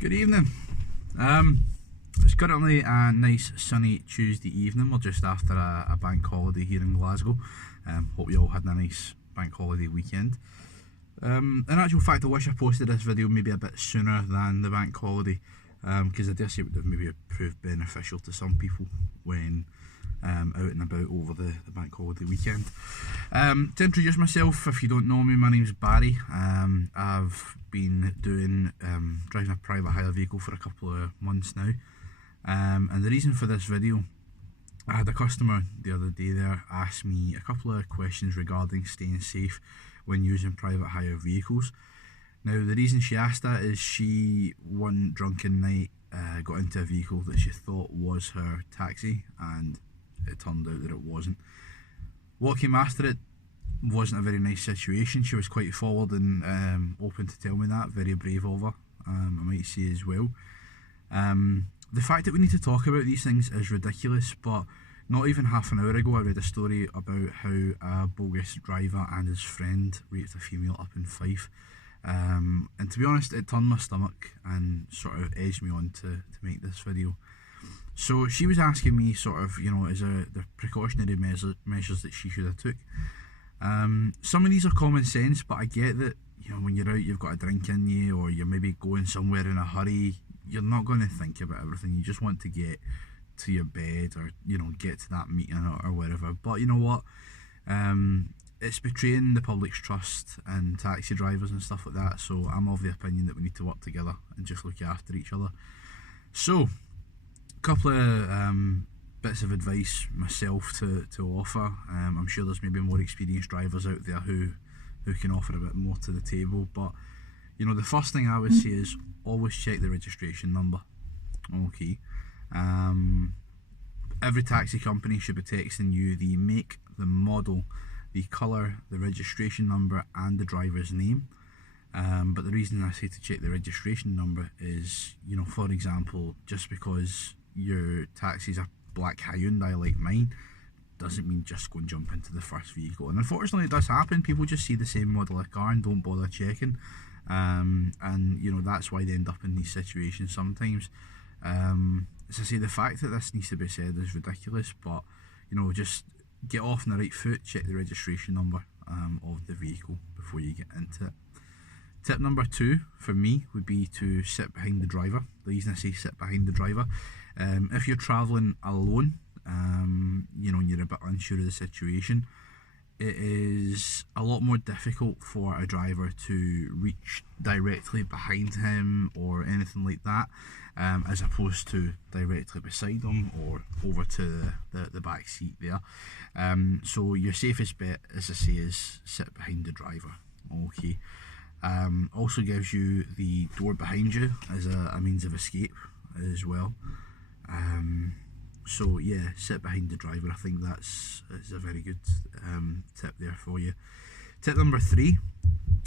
Good evening. It's currently a nice sunny Tuesday evening. We're just after a bank holiday here in Glasgow. Hope you all had a nice bank holiday weekend. In actual fact, I wish I posted this video maybe a bit sooner than the bank holiday, because I dare say it would have maybe proved beneficial to some people when out and about over the bank holiday weekend. To introduce myself, if you don't know me, my name's Barry. I've been doing driving a private hire vehicle for a couple of months now, and the reason for this video, I had a customer the other day there ask me a couple of questions regarding staying safe when using private hire vehicles. Now, the reason she asked that is she, one drunken night, got into a vehicle that she thought was her taxi, and it turned out that it wasn't. What came after it wasn't a very nice situation. She was quite forward and open to tell me that. Very brave of her, I might say as well. The fact that we need to talk about these things is ridiculous, but not even half an hour ago I read a story about how a bogus driver and his friend raped a female up in Fife. And to be honest, it turned my stomach and sort of edged me on to make this video. So she was asking me sort of, is there the precautionary measures that she should have took. Some of these are common sense, but I get that, when you're out, you've got a drink in you, or you're maybe going somewhere in a hurry, you're not going to think about everything. You just want to get to your bed, or, get to that meeting or wherever. But you know what? It's betraying the public's trust and taxi drivers and stuff like that. So I'm of the opinion that we need to work together and just look after each other. So, couple of bits of advice myself to offer. I'm sure there's maybe more experienced drivers out there who can offer a bit more to the table, but the first thing I would say is always check the registration number. Okay. Every taxi company should be texting you the make, the model, the colour, the registration number and the driver's name. But the reason I say to check the registration number is, for example, just because your taxi's a black Hyundai like mine doesn't mean just go and jump into the first vehicle. And unfortunately it does happen. People just see the same model of car and don't bother checking, and that's why they end up in these situations sometimes. As I say, the fact that this needs to be said is ridiculous, but just get off on the right foot, check the registration number of the vehicle before you get into it. Tip number 2 for me would be to sit behind the driver. The reason I say sit behind the driver, if you're travelling alone, and you're a bit unsure of the situation, it is a lot more difficult for a driver to reach directly behind him or anything like that, as opposed to directly beside him or over to the back seat there. So your safest bet, as I say, is sit behind the driver. Okay. Also gives you the door behind you as a means of escape as well. So yeah, sit behind the driver. I think that's a very good tip there for you. Tip number 3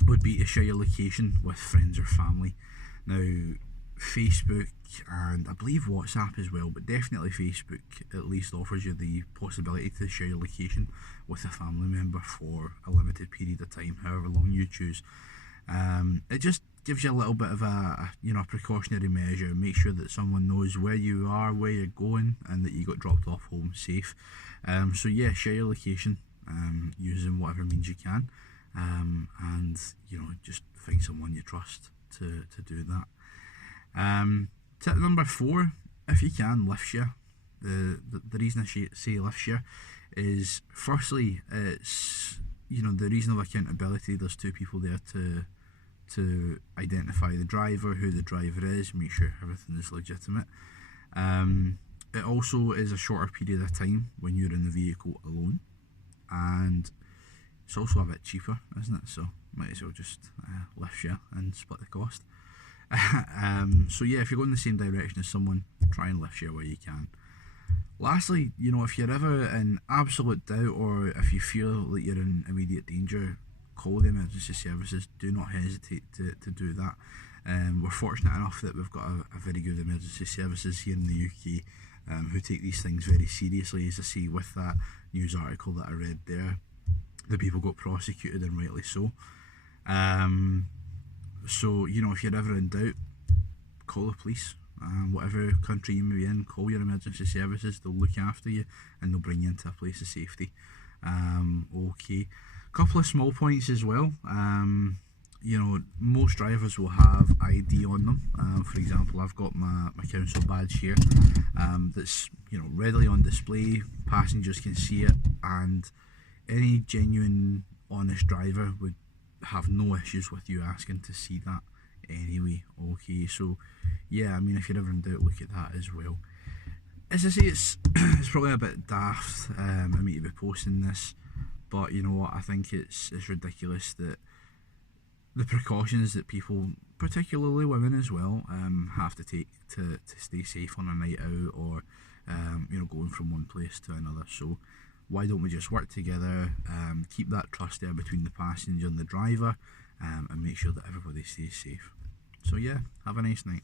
would be to share your location with friends or family. Now, Facebook and I believe WhatsApp as well, but definitely Facebook at least offers you the possibility to share your location with a family member for a limited period of time, however long you choose. It just gives you a little bit of a precautionary measure. Make sure that someone knows where you are, where you're going, and that you got dropped off home safe. So yeah, share your location using whatever means you can, and just find someone you trust to do that. Tip number 4, if you can, lift share. The reason I say lift share is, firstly, it's the reason of accountability. There's 2 people there to identify the driver, who the driver is, make sure everything is legitimate. It also is a shorter period of time when you're in the vehicle alone, and it's also a bit cheaper, isn't it? So might as well just lift share and split the cost. So yeah, if you're going the same direction as someone, try and lift share where you can. Lastly, if you're ever in absolute doubt, or if you feel that you're in immediate danger, call the emergency services. Do not hesitate to do that. We're fortunate enough that we've got a very good emergency services here in the UK, who take these things very seriously. As I see with that news article that I read there, the people got prosecuted, and rightly so. So if you're ever in doubt, call the police. Whatever country you may be in, call your emergency services. They'll look after you and they'll bring you into a place of safety. Okay, couple of small points as well. You know, most drivers will have ID on them. For example, I've got my council badge here, that's, you know, readily on display. Passengers can see it, and any genuine honest driver would have no issues with you asking to see that anyway. Okay, so yeah, I mean, if you're ever in doubt, look at that as well. As I say, it's probably a bit daft of me to be posting this, but you know what, I think it's ridiculous that the precautions that people, particularly women as well, have to take to stay safe on a night out, or you know, going from one place to another. So why don't we just work together, keep that trust there between the passenger and the driver, and make sure that everybody stays safe. So yeah, have a nice night.